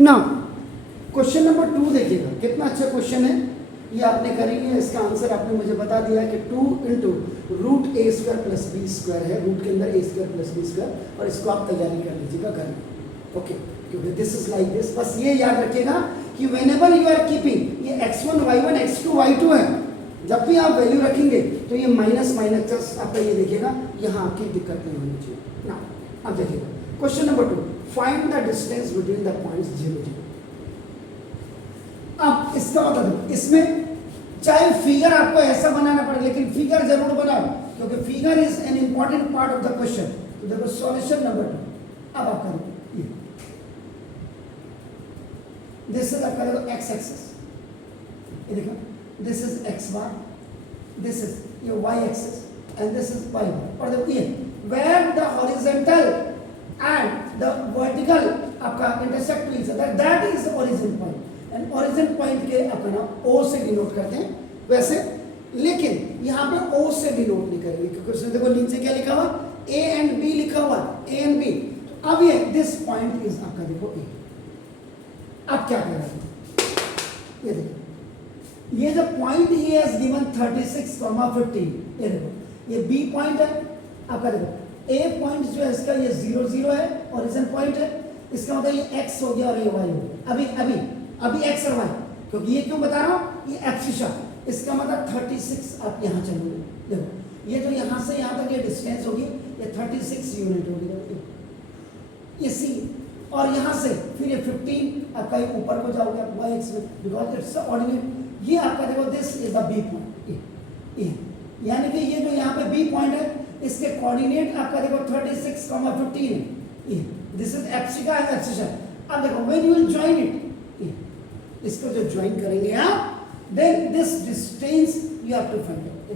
Now question number 2 देखिएगा, कितना अच्छा क्वेश्चन है ये। आपने करेंगे, इसका आंसर आपने मुझे बता दिया कि 2 इंटू रूट ए स्क्वायर प्लस बी स्क्वायर है, रूट के अंदर ए स्क्वायर प्लस बी स्क्वायर, और इसको आप तैयारी कर लीजिएगा घर में, ओके। क्योंकि दिस इज लाइक दिस, बस ये याद रखिएगा कि व्हेनेवर यू आर कीपिंग ये x1 y1 x2 y2 है, जब भी आप वैल्यू रखेंगे तो ये माइनस माइनस आपका ये देखिएगा, यहाँ आपकी दिक्कत नहीं होनी चाहिए ना। अब देखिएगा question number 2, find the distance between the points 0 0। अब इसका मतलब इसमें चाहे फिगर आपको ऐसा बनाना पड़े, लेकिन फिगर जरूर बनाओ, क्योंकि figure is an important part of the question. तो देखो सॉल्यूशन नंबर 2, अब आप करो दिस इज आपका देखो एक्स एक्सिस, ये देखो this is x bar, this is ये y axis and this is y bar. और देखो ये where the horizontal and the vertical आपका intersect to each other, that is origin point. And origin point के अपना O से denote करते हैं वैसे, लेकिन यहाँ पे O से डिनोट नहीं करेंगे, क्योंकि उसने देखो नीचे क्या लिखा हुआ, A एंड B लिखा हुआ, A एंड B। तो अब ये दिस पॉइंट इज आपका देखो A। अब क्या करेंगे, ये देखो ये जो पॉइंट ही हैज गिवन 36,15, ये देखो ये B पॉइंट है आपका, देखो A पॉइंट जो है इसका ये 0 0 है, ओरिजिन पॉइंट है, इसका मतलब ये x हो गया और ये y हो गया। अभी x और y, क्योंकि ये क्यों बता रहा हूँ, ये एब्सिशा, इसका मतलब 36 आप यहाँ चलोगे, देखो ये जो यहाँ से यहाँ तक ये डिस्टेंस होगी, ये 36 यूनिट होगी, ये c, और यहाँ से फिर ये 15 आपका ये ऊपर को जाओगे आप y एक्स में, बिकॉज इट्स ऑर्डिनेट। ये आपका देखो this is the b point, यानी कि ये जो यहाँ पे b पॉइंट है, इसके कोऑर्डिनेट आपका देखो 36,15 है, this is abscissa and abscissa. अब देखो when you will join it, इसको जो ज्वाइन करेंगे आप, then this distance you have to find out.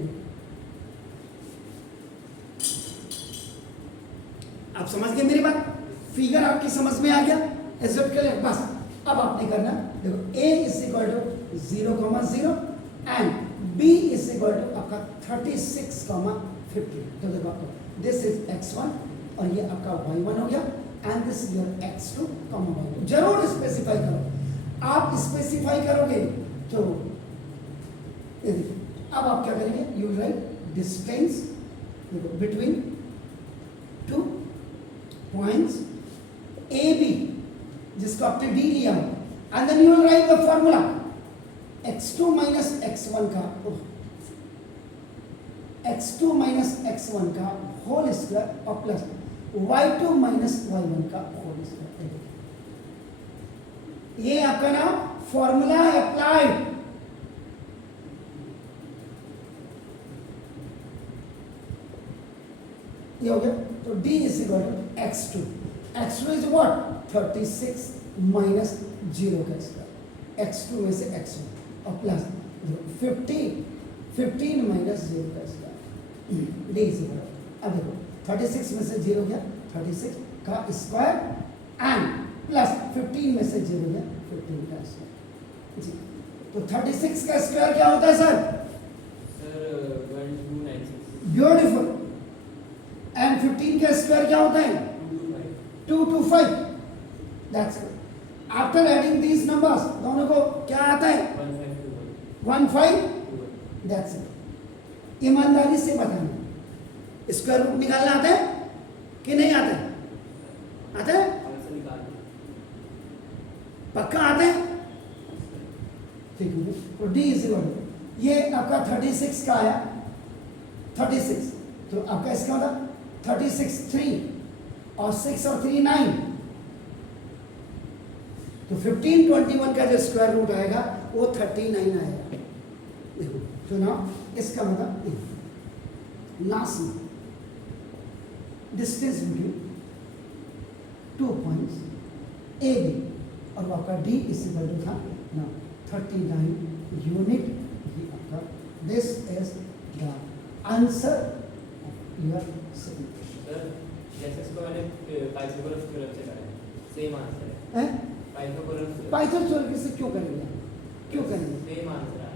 आप समझ गए मेरी बात, फिगर आपकी समझ में आ गया, एक्सेप्ट कर लिया बस। अब आपने करना देखो A is equal to 0,0 and B is equal to आपका 36,15। तो देखो आपको दिस इज x1 और ये आपका y1 हो गया, and this is your x2, y2। जरूर स्पेसिफाई करो, आप स्पेसिफाई करोगे तो अब आप क्या करेंगे, you write distance between two points A B, जिसको आपने डी लिया, and then you will write the formula x2 minus x1 का होल स्क्वायर और प्लस y2 माइनस y1 का होल स्क्वायर। ये आपका नाम फॉर्मूला अप्लाइड। ये हो गया, तो D is equal to x2, x2 is what 36 minus 0 का स्क्वायर, x2 में से x1 और प्लस 15 माइनस 0 का स्क्वायर, D इज इक्वल। अब देखो 36 में से 0 गया, 36 का स्क्वायर एंड प्लस 15 में से 0 गया, 15 का स्क्वायर जी। तो 36 का स्क्वायर क्या होता है सर? 1296। ब्यूटीफुल। एंड 15 का स्क्वायर क्या होता है? 225। That's it. After adding these numbers, दोनों को क्या आता है? 15। That's it. ईमानदारी से बताना, स्क्वायर रूट निकालना आता है कि नहीं आता है? आता है? पक्का आता है? ठीक है। तो D इज इक्वल टू, ये आपका 36 का आया, 36, तो आपका इसका मतलब 36 3 और 6 और 3 9, तो 1521 का जो स्क्वायर रूट आएगा वो 39 आएगा। देखो तो ना इसका मतलब लास्ट में distance between 2 points A B, और वो आपका D इज इक्वल टू था ना 39 यूनिट। ये आपका this is the answer of your second question. Sir जैसे इसको मैंने पाइथागोरस थ्योरम से करा है, सेम आंसर है। पाइथागोरस से क्यों करेंगे? क्यों करेंगे? सेम आंसर है।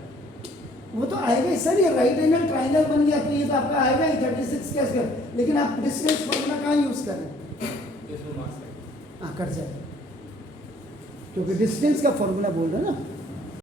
वो तो आएगा ही सर, ये राइट एंगल ट्राइंगल बन गया तो ये तो आपका आएगा ही 36 का स्क्वायर, लेकिन आप डिस्टेंस फॉर्मूला कहाँ यूज करें? इसमें मार्क्स है। हाँ कट जाए। क्योंकि डिस्टेंस का फॉर्मूला बोल रहे हैं ना,